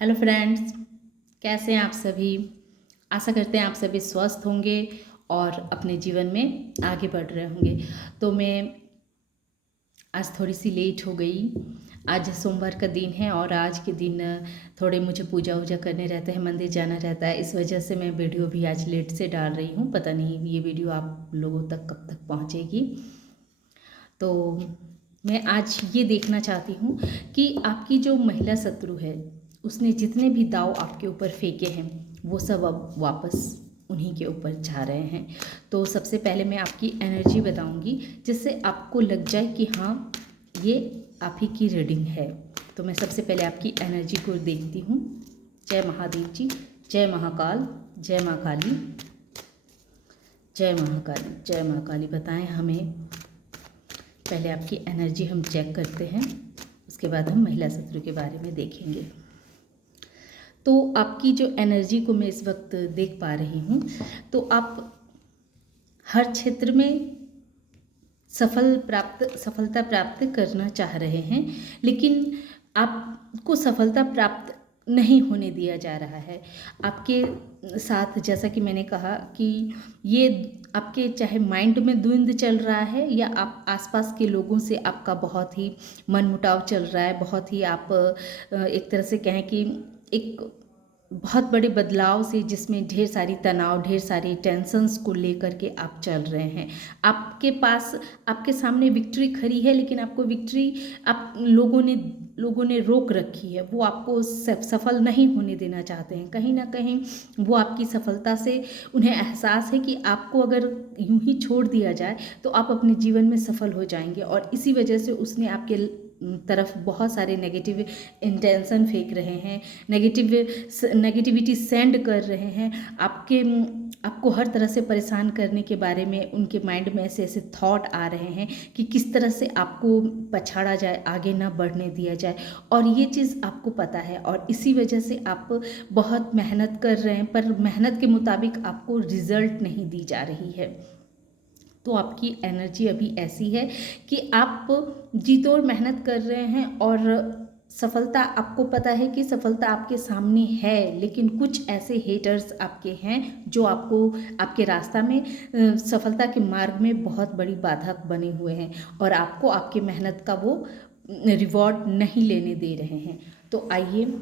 Hello friends, कैसे हैं आप सभी। आशा करते हैं आप सभी स्वस्थ होंगे और अपने जीवन में आगे बढ़ रहे होंगे। तो मैं आज थोड़ी सी लेट हो गई। आज सोमवार का दिन है और आज के दिन थोड़े मुझे पूजा वूजा करने रहते हैं, मंदिर जाना रहता है। इस वजह से मैं वीडियो भी आज लेट से डाल रही हूँ। पता नहीं ये वीडियो आप लोगों तक कब तक पहुँचेगी। तो मैं आज ये देखना चाहती हूँ कि आपकी जो महिला शत्रु है, उसने जितने भी दाव आपके ऊपर फेंके हैं वो सब अब वापस उन्हीं के ऊपर जा रहे हैं। तो सबसे पहले मैं आपकी एनर्जी बताऊंगी जिससे आपको लग जाए कि हाँ, ये आप ही की रीडिंग है। तो मैं सबसे पहले आपकी एनर्जी को देखती हूँ। जय महादेव जी, जय महाकाल, जय माँ काली, जय महाकाली, जय महाकाली। बताएं हमें, पहले आपकी एनर्जी हम चेक करते हैं, उसके बाद हम महिला शत्रु के बारे में देखेंगे। तो आपकी जो एनर्जी को मैं इस वक्त देख पा रही हूँ, तो आप हर क्षेत्र में सफलता प्राप्त करना चाह रहे हैं, लेकिन आपको सफलता प्राप्त नहीं होने दिया जा रहा है। आपके साथ, जैसा कि मैंने कहा कि ये आपके चाहे माइंड में द्वंद्व चल रहा है या आप आसपास के लोगों से आपका बहुत ही मनमुटाव चल रहा है। बहुत ही आप एक तरह से कहें कि एक बहुत बड़े बदलाव से, जिसमें ढेर सारी तनाव, ढेर सारी टेंशन्स को लेकर के आप चल रहे हैं। आपके पास, आपके सामने विक्ट्री खड़ी है, लेकिन आपको विक्ट्री आप लोगों ने रोक रखी है। वो आपको सफल नहीं होने देना चाहते हैं। कहीं ना कहीं वो आपकी सफलता से उन्हें एहसास है कि आपको अगर यूं ही छोड़ दिया जाए तो आप अपने जीवन में सफल हो जाएंगे, और इसी वजह से उसने आपके तरफ बहुत सारे नेगेटिव इंटेंशन फेंक रहे हैं, नेगेटिविटी सेंड कर रहे हैं। आपको हर तरह से परेशान करने के बारे में उनके माइंड में ऐसे ऐसे थॉट आ रहे हैं कि किस तरह से आपको पछाड़ा जाए, आगे ना बढ़ने दिया जाए। और ये चीज़ आपको पता है, और इसी वजह से आप बहुत मेहनत कर रहे हैं, पर मेहनत के मुताबिक आपको रिजल्ट नहीं दी जा रही है। तो आपकी एनर्जी अभी ऐसी है कि आप जी तोड़ मेहनत कर रहे हैं, और सफलता, आपको पता है कि सफलता आपके सामने है, लेकिन कुछ ऐसे हेटर्स आपके हैं जो आपको, आपके रास्ता में, सफलता के मार्ग में बहुत बड़ी बाधक बने हुए हैं, और आपको आपकी मेहनत का वो रिवॉर्ड नहीं लेने दे रहे हैं। तो आइए,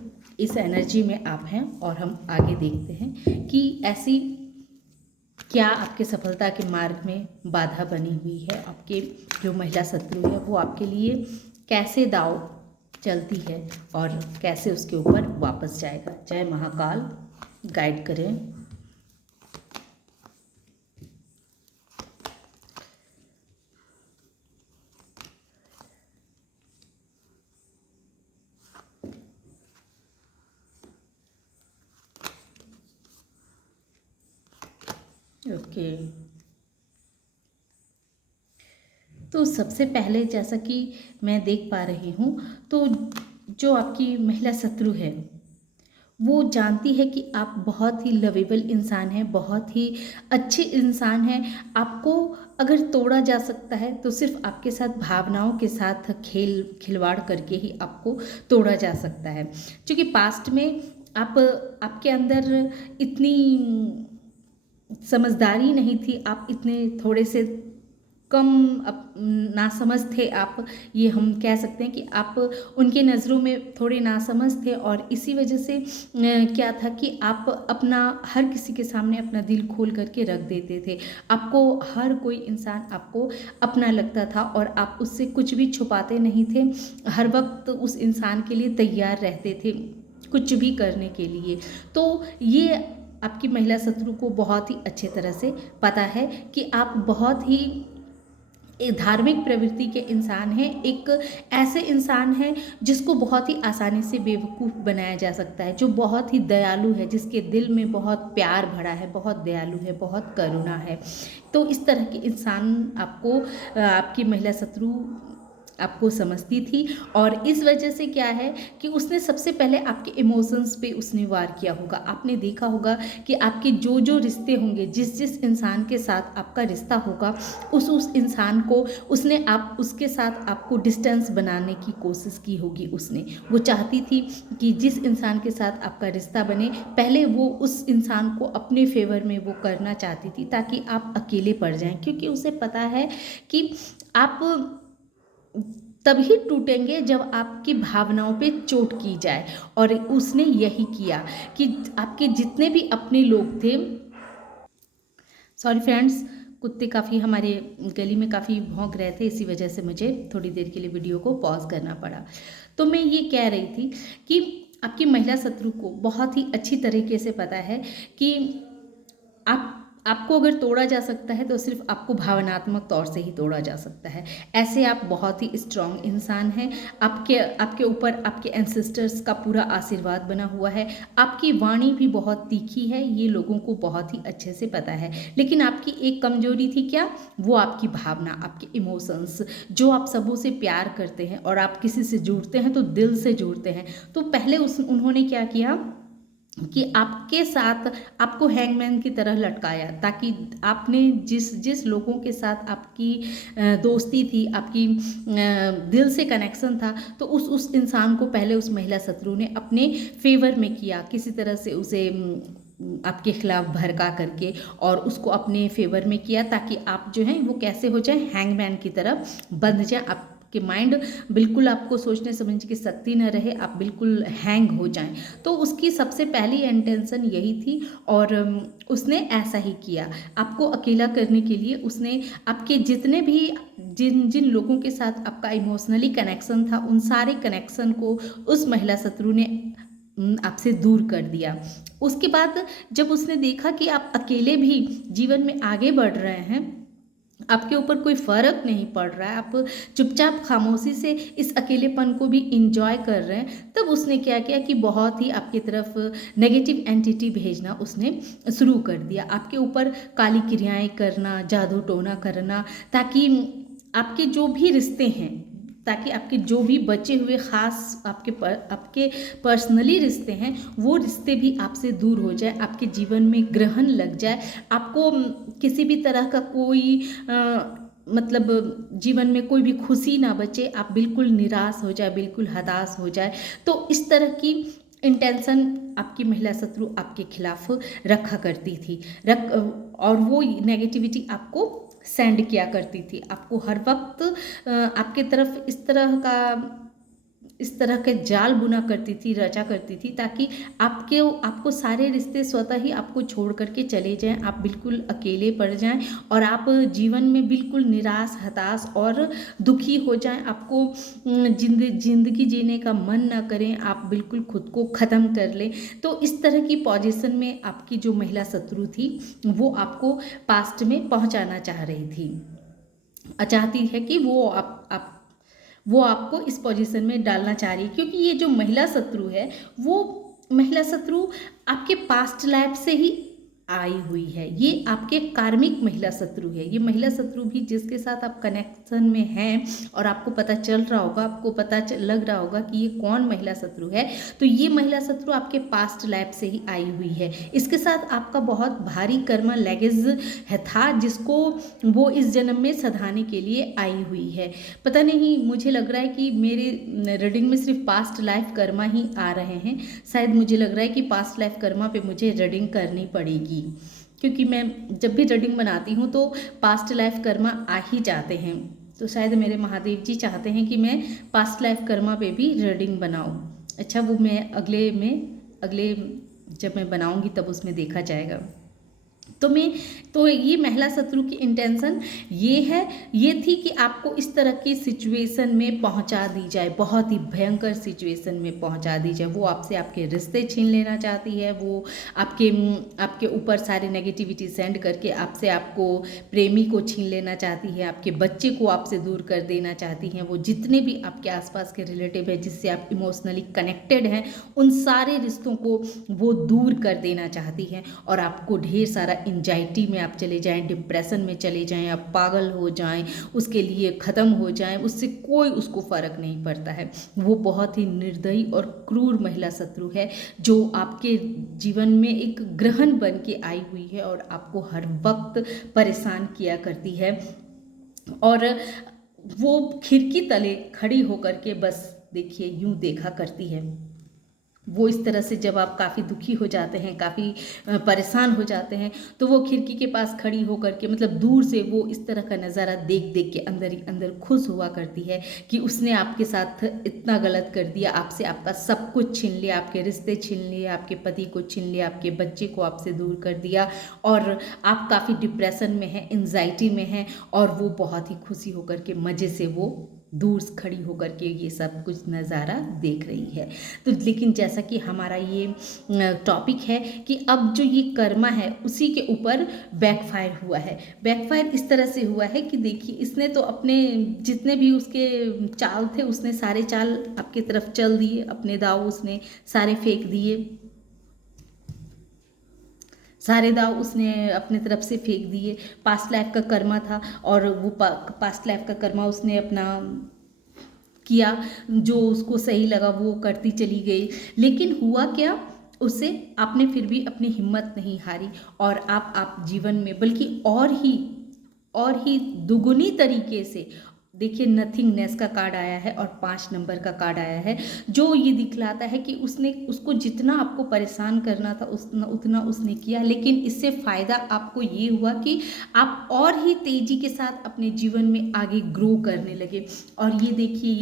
इस एनर्जी में आप हैं और हम आगे देखते हैं कि ऐसी क्या आपके सफलता के मार्ग में बाधा बनी हुई है। आपके जो महिला शत्रु है वो आपके लिए कैसे दाव चलती है और कैसे उसके ऊपर वापस जाएगा। जय महाकाल, गाइड करें। ओके, तो सबसे पहले जैसा कि मैं देख पा रही हूँ, तो जो आपकी महिला शत्रु है वो जानती है कि आप बहुत ही लवेबल इंसान हैं, बहुत ही अच्छे इंसान हैं। आपको अगर तोड़ा जा सकता है तो सिर्फ आपके साथ भावनाओं के साथ खिलवाड़ करके ही आपको तोड़ा जा सकता है। क्योंकि पास्ट में आप, आपके अंदर इतनी समझदारी नहीं थी, आप इतने थोड़े से कम नासमझ थे आप। ये हम कह सकते हैं कि आप उनके नज़रों में थोड़े नासमझ थे, और इसी वजह से क्या था कि आप अपना, हर किसी के सामने अपना दिल खोल करके रख देते थे। आपको हर कोई इंसान आपको अपना लगता था, और आप उससे कुछ भी छुपाते नहीं थे। हर वक्त उस इंसान के लिए तैयार रहते थे, कुछ भी करने के लिए। तो ये आपकी महिला शत्रु को बहुत ही अच्छे तरह से पता है कि आप बहुत ही एक धार्मिक प्रवृत्ति के इंसान हैं, एक ऐसे इंसान हैं जिसको बहुत ही आसानी से बेवकूफ़ बनाया जा सकता है, जो बहुत ही दयालु है, जिसके दिल में बहुत प्यार भरा है, बहुत दयालु है, बहुत करुणा है। तो इस तरह के इंसान आपको, आपकी महिला शत्रु आपको समझती थी, और इस वजह से क्या है कि उसने सबसे पहले आपके इमोशंस पे उसने वार किया होगा। आपने देखा होगा कि आपके जो जो रिश्ते होंगे, जिस जिस इंसान के साथ आपका रिश्ता होगा, उस इंसान को उसने आप उसके साथ आपको डिस्टेंस बनाने की कोशिश की होगी। उसने वो चाहती थी कि जिस इंसान के साथ आपका रिश्ता बने, पहले वो उस इंसान को अपने फेवर में वो करना चाहती थी, ताकि आप अकेले पड़ जाएं, क्योंकि उसे पता है कि आप तभी टूटेंगे जब आपकी भावनाओं पे चोट की जाए। और उसने यही किया कि आपके जितने भी अपने लोग थे, सॉरी फ्रेंड्स, कुत्ते काफ़ी हमारे गली में काफ़ी भौंक रहे थे, इसी वजह से मुझे थोड़ी देर के लिए वीडियो को पॉज करना पड़ा। तो मैं ये कह रही थी कि आपकी महिला शत्रु को बहुत ही अच्छी तरीके से पता है कि आपको अगर तोड़ा जा सकता है तो सिर्फ आपको भावनात्मक तौर से ही तोड़ा जा सकता है। ऐसे आप बहुत ही स्ट्रांग इंसान हैं। आपके ऊपर आपके एंसेस्टर्स का पूरा आशीर्वाद बना हुआ है। आपकी वाणी भी बहुत तीखी है, ये लोगों को बहुत ही अच्छे से पता है। लेकिन आपकी एक कमजोरी थी क्या? वो आपकी भावना, आपके इमोशंस। जो आप सबों से प्यार करते हैं और आप किसी से जुड़ते हैं तो दिल से जुड़ते हैं। तो पहले उन्होंने क्या किया कि आपके साथ आपको हैंगमैन की तरह लटकाया, ताकि आपने जिस जिस लोगों के साथ आपकी दोस्ती थी, आपकी दिल से कनेक्शन था, तो उस इंसान को पहले उस महिला शत्रु ने अपने फेवर में किया, किसी तरह से उसे आपके खिलाफ भड़का करके और उसको अपने फेवर में किया, ताकि आप जो हैं वो कैसे हो जाए, हैंगमैन की तरह बंध जाए। आपके माइंड बिल्कुल, आपको सोचने समझने की शक्ति न रहे, आप बिल्कुल हैंग हो जाएं। तो उसकी सबसे पहली इंटेंशन यही थी, और उसने ऐसा ही किया। आपको अकेला करने के लिए उसने आपके जितने भी जिन जिन लोगों के साथ आपका इमोशनली कनेक्शन था, उन सारे कनेक्शन को उस महिला शत्रु ने आपसे दूर कर दिया। उसके बाद जब उसने देखा कि आप अकेले भी जीवन में आगे बढ़ रहे हैं, आपके ऊपर कोई फ़र्क नहीं पड़ रहा है, आप चुपचाप खामोशी से इस अकेलेपन को भी इंजॉय कर रहे हैं, तब उसने क्या किया कि बहुत ही आपकी तरफ नेगेटिव एंटिटी भेजना उसने शुरू कर दिया, आपके ऊपर काली क्रियाएं करना, जादू टोना करना, ताकि आपके जो भी रिश्ते हैं, ताकि आपके जो भी बचे हुए ख़ास आपके पर्सनली रिश्ते हैं, वो रिश्ते भी आपसे दूर हो जाए, आपके जीवन में ग्रहण लग जाए, आपको किसी भी तरह का कोई मतलब जीवन में कोई भी खुशी ना बचे, आप बिल्कुल निराश हो जाए, बिल्कुल हताश हो जाए। तो इस तरह की इंटेंशन आपकी महिला शत्रु आपके खिलाफ रखा करती थी, और वो नेगेटिविटी आपको सेंड किया करती थी, आपको हर वक्त आपके तरफ इस तरह के जाल बुना करती थी, रचा करती थी, ताकि आपको सारे रिश्ते स्वतः ही आपको छोड़ करके चले जाएं, आप बिल्कुल अकेले पड़ जाएं और आप जीवन में बिल्कुल निराश, हताश और दुखी हो जाएं, आपको जिंदगी जीने का मन ना करें, आप बिल्कुल खुद को ख़त्म कर लें। तो इस तरह की पोजीशन में आपकी जो महिला शत्रु थी, वो आपको पास्ट में पहुंचाना चाह रही थी, चाहती है कि वो आपको इस पोजीशन में डालना चाह रही है, क्योंकि ये जो महिला शत्रु है, वो महिला शत्रु आपके पास्ट लाइफ से ही आई हुई है। ये आपके कार्मिक महिला शत्रु है। ये महिला शत्रु भी जिसके साथ आप कनेक्शन में हैं और आपको पता चल रहा होगा, आपको लग रहा होगा कि ये कौन महिला शत्रु है, तो ये महिला शत्रु आपके पास्ट लाइफ से ही आई हुई है। इसके साथ आपका बहुत भारी कर्मा लेगेज था, जिसको वो इस जन्म में सधाने के लिए आई हुई है। पता नहीं, मुझे लग रहा है कि मेरे रीडिंग में सिर्फ पास्ट लाइफ कर्मा ही आ रहे हैं। शायद मुझे लग रहा है कि पास्ट लाइफ कर्मा पे मुझे रीडिंग करनी पड़ेगी, क्योंकि मैं जब भी रीडिंग बनाती हूँ तो पास्ट लाइफ कर्मा आ ही जाते हैं। तो शायद मेरे महादेव जी चाहते हैं कि मैं पास्ट लाइफ कर्मा पे भी रीडिंग बनाऊँ। अच्छा, वो मैं अगले जब मैं बनाऊँगी तब उसमें देखा जाएगा। तो ये महिला शत्रु की इंटेंशन ये थी कि आपको इस तरह की सिचुएशन में पहुंचा दी जाए, बहुत ही भयंकर सिचुएशन में पहुंचा दी जाए। वो आपसे आपके रिश्ते छीन लेना चाहती है, वो आपके ऊपर सारी नेगेटिविटी सेंड करके आपको प्रेमी को छीन लेना चाहती है, आपके बच्चे को आपसे दूर कर देना चाहती हैं। वो जितने भी आपके आसपास के रिलेटिव हैं जिससे आप इमोशनली कनेक्टेड हैं, उन सारे रिश्तों को वो दूर कर देना चाहती हैं और आपको ढेर सारा एंजाइटी में आप चले जाएं, डिप्रेशन में चले जाएं, आप पागल हो जाएं, उसके लिए ख़त्म हो जाएं, उससे कोई उसको फ़र्क नहीं पड़ता है। वो बहुत ही निर्दयी और क्रूर महिला शत्रु है जो आपके जीवन में एक ग्रहण बन के आई हुई है और आपको हर वक्त परेशान किया करती है। और वो खिड़की तले खड़ी होकर के बस देखिए यूं देखा करती है। वो इस तरह से जब आप काफ़ी दुखी हो जाते हैं, काफ़ी परेशान हो जाते हैं, तो वो खिड़की के पास खड़ी होकर के मतलब दूर से वो इस तरह का नज़ारा देख देख के अंदर ही अंदर खुश हुआ करती है कि उसने आपके साथ इतना गलत कर दिया, आपसे आपका सब कुछ छीन लिया, आपके रिश्ते छीन लिए, आपके पति को छीन लिया, आपके बच्चे को आपसे दूर कर दिया और आप काफ़ी डिप्रेशन में हैं, एंजाइटी में हैं और वो बहुत ही खुशी होकर के मज़े से वो दूर खड़ी होकर के ये सब कुछ नज़ारा देख रही है। तो लेकिन जैसा कि हमारा ये टॉपिक है कि अब जो ये कर्मा है उसी के ऊपर बैकफायर हुआ है। बैकफायर इस तरह से हुआ है कि देखिए इसने तो अपने जितने भी उसके चाल थे उसने सारे चाल आपकी तरफ चल दिए, अपने दाव उसने सारे फेंक दिए, सारे दाव उसने अपने तरफ से फेंक दिए। पास्ट लाइफ का कर्मा था और वो पास्ट लाइफ का कर्मा उसने अपना किया, जो उसको सही लगा वो करती चली गई। लेकिन हुआ क्या, उससे आपने फिर भी अपनी हिम्मत नहीं हारी और आप जीवन में बल्कि और ही दुगुनी तरीके से देखिए नथिंगनेस का कार्ड आया है और 5 नंबर का कार्ड आया है, जो ये दिखलाता है कि उसको जितना आपको परेशान करना था उतना उसने किया, लेकिन इससे फ़ायदा आपको ये हुआ कि आप और ही तेज़ी के साथ अपने जीवन में आगे ग्रो करने लगे। और ये देखिए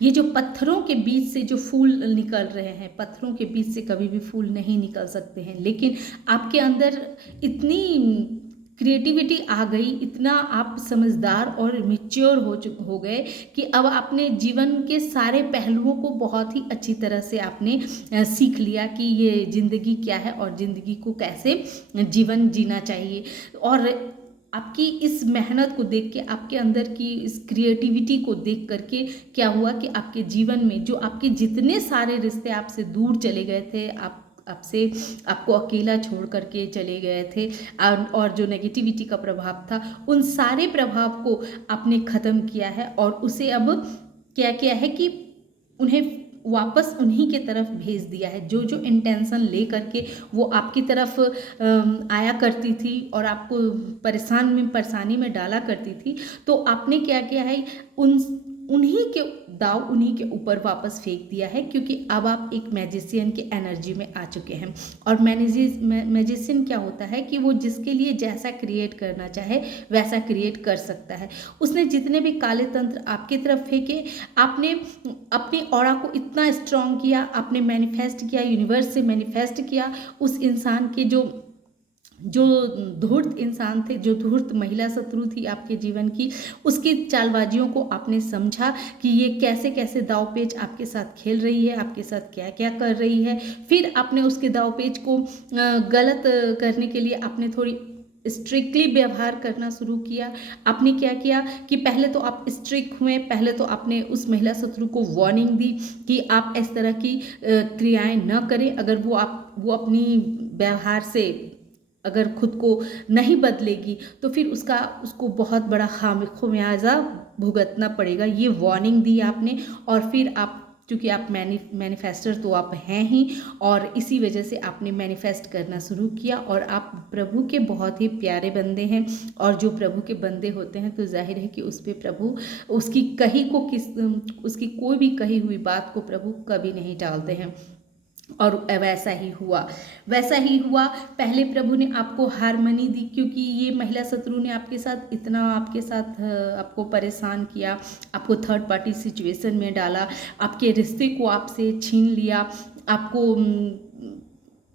ये जो पत्थरों के बीच से जो फूल निकल रहे हैं, पत्थरों के बीच से कभी भी फूल नहीं निकल सकते हैं, लेकिन आपके अंदर इतनी क्रिएटिविटी आ गई, इतना आप समझदार और मैच्योर हो गए कि अब आपने जीवन के सारे पहलुओं को बहुत ही अच्छी तरह से आपने सीख लिया कि ये ज़िंदगी क्या है और ज़िंदगी को कैसे जीवन जीना चाहिए। और आपकी इस मेहनत को देख के, आपके अंदर की इस क्रिएटिविटी को देख करके क्या हुआ कि आपके जीवन में जो आपके जितने सारे रिश्ते आपसे दूर चले गए थे, आपको अकेला छोड़ करके चले गए थे और जो नेगेटिविटी का प्रभाव था, उन सारे प्रभाव को आपने ख़त्म किया है और उसे अब क्या किया है कि उन्हें वापस उन्हीं के तरफ भेज दिया है। जो जो इंटेंशन ले करके वो आपकी तरफ आया करती थी और आपको परेशानी में डाला करती थी, तो आपने क्या किया है, उन्हीं के दाव उन्हीं के ऊपर वापस फेंक दिया है, क्योंकि अब आप एक मैजिशियन की एनर्जी में आ चुके हैं। और मैजिशियन क्या होता है कि वो जिसके लिए जैसा क्रिएट करना चाहे वैसा क्रिएट कर सकता है। उसने जितने भी काले तंत्र आपकी तरफ फेंके, आपने अपनी ऑरा को इतना स्ट्रॉन्ग किया, आपने मैनिफेस्ट किया, यूनिवर्स से मैनिफेस्ट किया, उस इंसान के जो धूर्त इंसान थे, जो धूर्त महिला शत्रु थी आपके जीवन की, उसकी चालबाजियों को आपने समझा कि ये कैसे कैसे दावपेच आपके साथ खेल रही है, आपके साथ क्या क्या कर रही है। फिर आपने उसके दावपेच को गलत करने के लिए आपने थोड़ी स्ट्रिक्टली व्यवहार करना शुरू किया। आपने क्या किया कि पहले तो आप स्ट्रिक्ट हुए, पहले तो आपने उस महिला शत्रु को वार्निंग दी कि आप इस तरह की क्रियाएं न करें। अगर वो अपनी व्यवहार से अगर खुद को नहीं बदलेगी तो फिर उसको बहुत बड़ा खामियाजा भुगतना पड़ेगा, ये वार्निंग दी आपने। और फिर आप, क्योंकि आप मैनिफेस्टर तो आप हैं ही, और इसी वजह से आपने मैनिफेस्ट करना शुरू किया। और आप प्रभु के बहुत ही प्यारे बंदे हैं, और जो प्रभु के बंदे होते हैं तो जाहिर है कि उस पर प्रभु उसकी कोई भी कही हुई बात को प्रभु कभी नहीं टालते हैं। और वैसा ही हुआ। पहले प्रभु ने आपको हारमनी दी, क्योंकि ये महिला शत्रु ने आपके साथ आपको परेशान किया, आपको थर्ड पार्टी सिचुएशन में डाला, आपके रिश्ते को आपसे छीन लिया,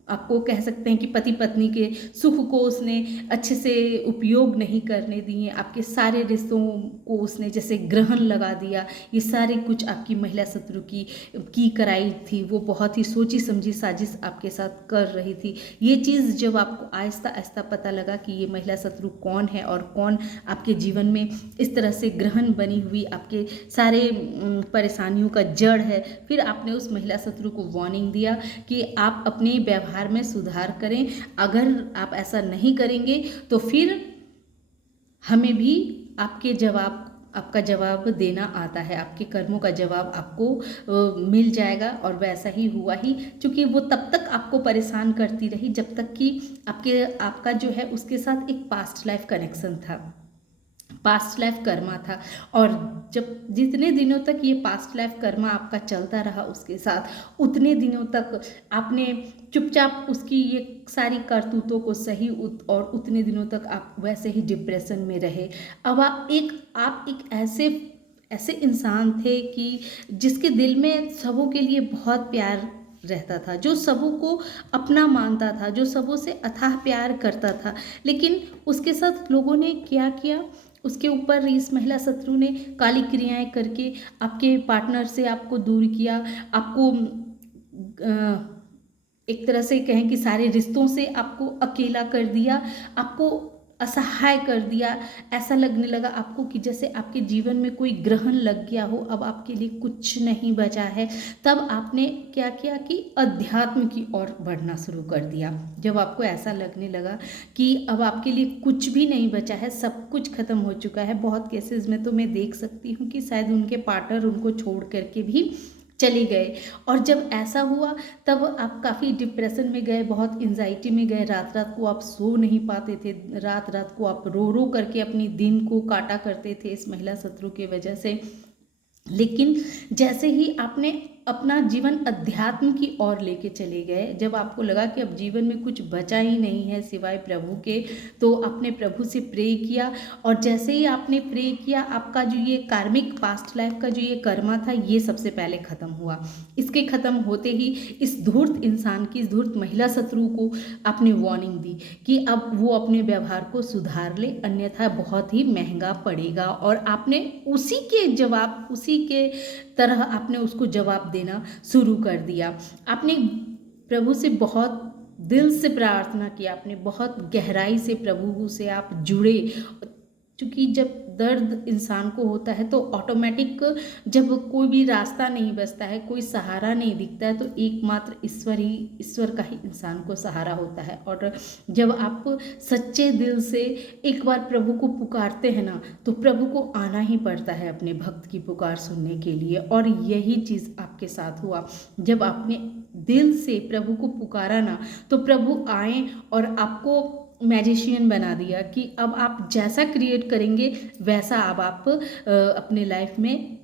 आपको कह सकते हैं कि पति पत्नी के सुख को उसने अच्छे से उपयोग नहीं करने दिए, आपके सारे रिश्तों को उसने जैसे ग्रहण लगा दिया। ये सारे कुछ आपकी महिला शत्रु की कराई थी, वो बहुत ही सोची समझी साजिश आपके साथ कर रही थी। ये चीज़ जब आपको आहिस्ता आहिस्ता पता लगा कि ये महिला शत्रु कौन है और कौन आपके जीवन में इस तरह से ग्रहण बनी हुई आपके सारे परेशानियों का जड़ है, फिर आपने उस महिला शत्रु को वार्निंग दिया कि आप अपने व्यवहार व्यवहार में सुधार करें। अगर आप ऐसा नहीं करेंगे तो फिर हमें भी आपका जवाब देना आता है, आपके कर्मों का जवाब आपको मिल जाएगा। और वैसा ही हुआ ही, क्योंकि वो तब तक आपको परेशान करती रही जब तक कि आपका जो है उसके साथ एक पास्ट लाइफ कनेक्शन था, पास्ट लाइफ कर्मा था। और जब जितने दिनों तक ये पास्ट लाइफ कर्मा आपका चलता रहा उसके साथ, उतने दिनों तक आपने चुपचाप उसकी ये सारी करतूतों को सही, और उतने दिनों तक आप वैसे ही डिप्रेशन में रहे। अब आप एक ऐसे इंसान थे कि जिसके दिल में सबों के लिए बहुत प्यार रहता था, जो सबों को अपना मानता था, जो सबों से अथाह प्यार करता था। लेकिन उसके साथ लोगों ने क्या किया, उसके ऊपर इस महिला शत्रु ने काली क्रियाएं करके आपके पार्टनर से आपको दूर किया, आपको एक तरह से कहें कि सारे रिश्तों से आपको अकेला कर दिया, आपको असहाय कर दिया। ऐसा लगने लगा आपको कि जैसे आपके जीवन में कोई ग्रहण लग गया हो, अब आपके लिए कुछ नहीं बचा है। तब आपने क्या किया कि अध्यात्म की ओर बढ़ना शुरू कर दिया। जब आपको ऐसा लगने लगा कि अब आपके लिए कुछ भी नहीं बचा है, सब कुछ खत्म हो चुका है। बहुत केसेस में तो मैं देख सकती हूँ कि शायद उनके पार्टनर उनको छोड़ करके भी चले गए। और जब ऐसा हुआ तब आप काफ़ी डिप्रेशन में गए, बहुत एंजाइटी में गए, रात रात को आप सो नहीं पाते थे, रात रात को आप रो रो करके अपनी दिन को काटा करते थे इस महिला शत्रु की वजह से। लेकिन जैसे ही आपने अपना जीवन अध्यात्म की ओर लेके चले गए, जब आपको लगा कि अब जीवन में कुछ बचा ही नहीं है सिवाय प्रभु के, तो आपने प्रभु से प्रे किया। और जैसे ही आपने प्रे किया, आपका जो ये कार्मिक पास्ट लाइफ का जो ये कर्मा था, ये सबसे पहले ख़त्म हुआ। इसके ख़त्म होते ही इस धूर्त इंसान की, इस धूर्त महिला शत्रु को आपने वार्निंग दी कि अब वो अपने व्यवहार को सुधार ले, अन्यथा बहुत ही महंगा पड़ेगा। और आपने उसी के तरह आपने उसको जवाब देना शुरू कर दिया। आपने प्रभु से बहुत दिल से प्रार्थना की, आपने बहुत गहराई से प्रभु से आप जुड़े। क्योंकि जब दर्द इंसान को होता है तो ऑटोमेटिक, जब कोई भी रास्ता नहीं बचता है, कोई सहारा नहीं दिखता है, तो एकमात्र ईश्वर का ही इंसान को सहारा होता है। और जब आप सच्चे दिल से एक बार प्रभु को पुकारते हैं ना, तो प्रभु को आना ही पड़ता है अपने भक्त की पुकार सुनने के लिए। और यही चीज़ आपके साथ हुआ। जब आपने दिल से प्रभु को पुकारा ना, तो प्रभु आए और आपको मैजिशियन बना दिया कि अब आप जैसा क्रिएट करेंगे वैसा अब आप अपने लाइफ में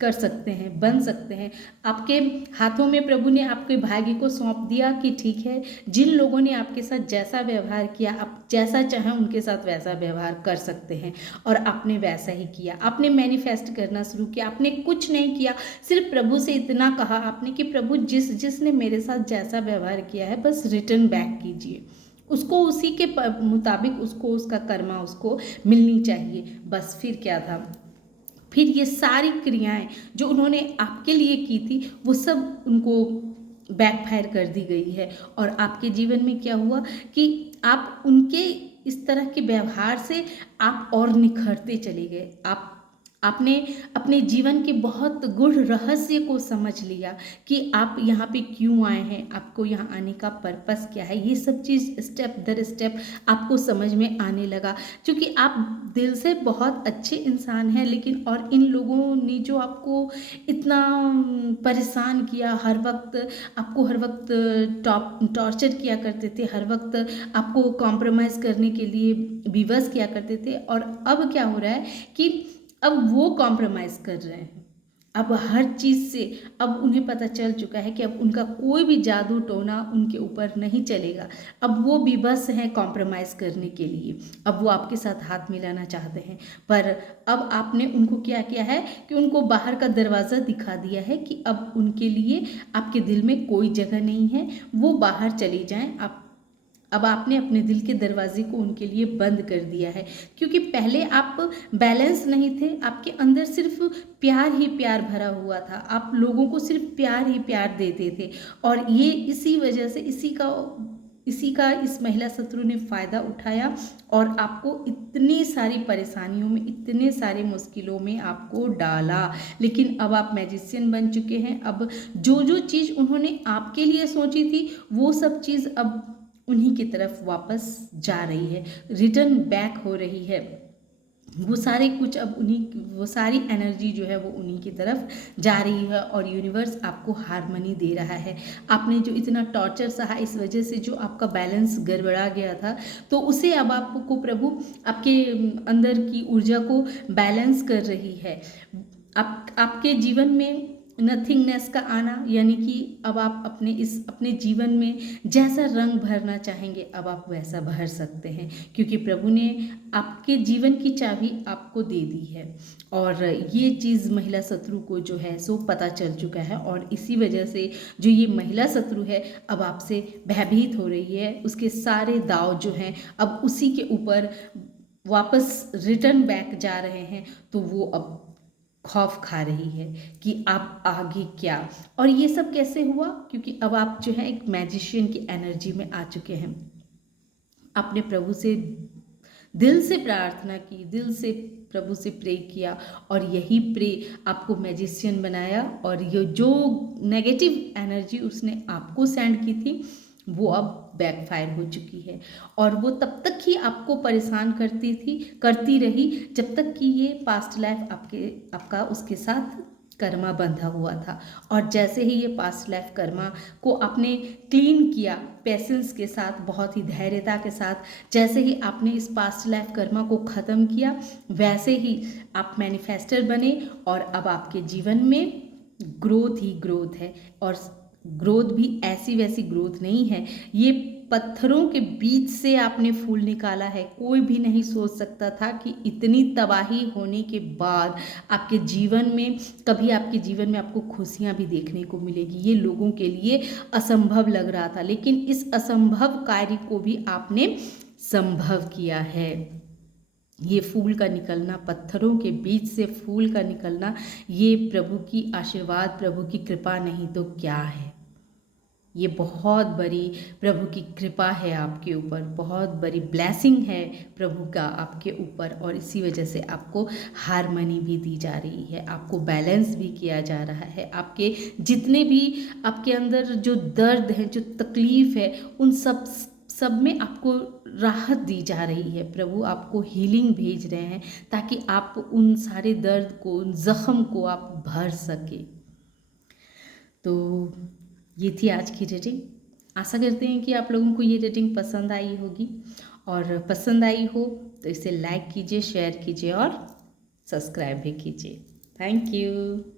कर सकते हैं, बन सकते हैं। आपके हाथों में प्रभु ने आपके भाग्य को सौंप दिया कि ठीक है, जिन लोगों ने आपके साथ जैसा व्यवहार किया, आप जैसा चाहें उनके साथ वैसा व्यवहार कर सकते हैं। और आपने वैसा ही किया, आपने मैनिफेस्ट करना शुरू किया। आपने कुछ नहीं किया, सिर्फ प्रभु से इतना कहा आपने कि प्रभु जिसने मेरे साथ जैसा व्यवहार किया है, बस रिटर्न बैक कीजिए उसको, उसी के मुताबिक उसको उसका कर्मा उसको मिलनी चाहिए। बस फिर क्या था, फिर ये सारी क्रियाएं जो उन्होंने आपके लिए की थी, वो सब उनको बैकफायर कर दी गई है। और आपके जीवन में क्या हुआ कि आप उनके इस तरह के व्यवहार से आप और निखरते चले गए। आपने अपने जीवन के बहुत गूढ़ रहस्य को समझ लिया कि आप यहाँ पे क्यों आए हैं, आपको यहाँ आने का पर्पस क्या है। ये सब चीज़ स्टेप दर स्टेप आपको समझ में आने लगा। क्योंकि आप दिल से बहुत अच्छे इंसान हैं, लेकिन और इन लोगों ने जो आपको इतना परेशान किया, हर वक्त टॉर्चर किया करते थे, हर वक्त आपको कॉम्प्रोमाइज़ करने के लिए विवश किया करते थे। और अब क्या हो रहा है कि अब वो कॉम्प्रोमाइज़ कर रहे हैं, अब हर चीज़ से अब उन्हें पता चल चुका है कि अब उनका कोई भी जादू टोना उनके ऊपर नहीं चलेगा। अब वो विवश हैं कॉम्प्रोमाइज़ करने के लिए, अब वो आपके साथ हाथ मिलाना चाहते हैं। पर अब आपने उनको क्या किया है कि उनको बाहर का दरवाज़ा दिखा दिया है कि अब उनके लिए आपके दिल में कोई जगह नहीं है, वो बाहर चले जाएं। अब आपने अपने दिल के दरवाजे को उनके लिए बंद कर दिया है। क्योंकि पहले आप बैलेंस नहीं थे, आपके अंदर सिर्फ प्यार ही प्यार भरा हुआ था, आप लोगों को सिर्फ प्यार ही प्यार देते थे। और ये इसी वजह से, इसी का इसी का इस महिला शत्रु ने फ़ायदा उठाया और आपको इतनी सारी परेशानियों में, इतने सारे मुश्किलों में आपको डाला। लेकिन अब आप मैजिशियन बन चुके हैं। अब जो जो चीज़ उन्होंने आपके लिए सोची थी वो सब चीज़ अब उन्हीं की तरफ वापस जा रही है, रिटर्न बैक हो रही है। वो सारे कुछ अब वो सारी एनर्जी जो है वो उन्हीं की तरफ जा रही है और यूनिवर्स आपको हारमोनी दे रहा है। आपने जो इतना टॉर्चर सहा, इस वजह से जो आपका बैलेंस गड़बड़ा गया था, तो उसे अब आपको प्रभु आपके अंदर की ऊर्जा को बैलेंस कर रही है। आपके जीवन में नथिंगनेस का आना, यानी कि अब आप अपने जीवन में जैसा रंग भरना चाहेंगे अब आप वैसा भर सकते हैं, क्योंकि प्रभु ने आपके जीवन की चाबी आपको दे दी है। और ये चीज़ महिला शत्रु को जो है सो पता चल चुका है और इसी वजह से जो ये महिला शत्रु है अब आपसे भयभीत हो रही है। उसके सारे दाव जो हैं अब उसी के ऊपर वापस रिटर्न बैक जा रहे हैं, तो वो अब खौफ खा रही है कि आप आगे क्या। और ये सब कैसे हुआ, क्योंकि अब आप जो है एक मैजिशियन की एनर्जी में आ चुके हैं। आपने प्रभु से दिल से प्रार्थना की, दिल से प्रभु से प्रे किया और यही प्रे आपको मैजिशियन बनाया। और ये जो नेगेटिव एनर्जी उसने आपको सेंड की थी वो अब बैकफायर हो चुकी है और वो तब तक ही आपको परेशान करती रही जब तक कि ये पास्ट लाइफ आपका उसके साथ कर्मा बंधा हुआ था। और जैसे ही ये पास्ट लाइफ कर्मा को आपने क्लीन किया पेशेंस के साथ, बहुत ही धैर्यता के साथ, जैसे ही आपने इस पास्ट लाइफ कर्मा को ख़त्म किया वैसे ही आप मैनिफेस्टर बने और अब आपके जीवन में ग्रोथ ही ग्रोथ है। और ग्रोथ भी ऐसी वैसी ग्रोथ नहीं है, ये पत्थरों के बीच से आपने फूल निकाला है। कोई भी नहीं सोच सकता था कि इतनी तबाही होने के बाद आपके जीवन में कभी आपके जीवन में आपको खुशियां भी देखने को मिलेगी। ये लोगों के लिए असंभव लग रहा था, लेकिन इस असंभव कार्य को भी आपने संभव किया है। ये फूल का निकलना, पत्थरों के बीच से फूल का निकलना, ये प्रभु की आशीर्वाद, प्रभु की कृपा नहीं तो क्या है। ये बहुत बड़ी प्रभु की कृपा है आपके ऊपर, बहुत बड़ी ब्लेसिंग है प्रभु का आपके ऊपर। और इसी वजह से आपको हारमोनी भी दी जा रही है, आपको बैलेंस भी किया जा रहा है। आपके जितने भी आपके अंदर जो दर्द है, जो तकलीफ़ है, उन सब में आपको राहत दी जा रही है। प्रभु आपको हीलिंग भेज रहे हैं ताकि आप उन सारे दर्द को, उन ज़ख्म को आप भर सके। तो ये थी आज की रीडिंग। आशा करते हैं कि आप लोगों को ये रीडिंग पसंद आई होगी, और पसंद आई हो तो इसे लाइक कीजिए, शेयर कीजिए और सब्सक्राइब भी कीजिए। Thank you.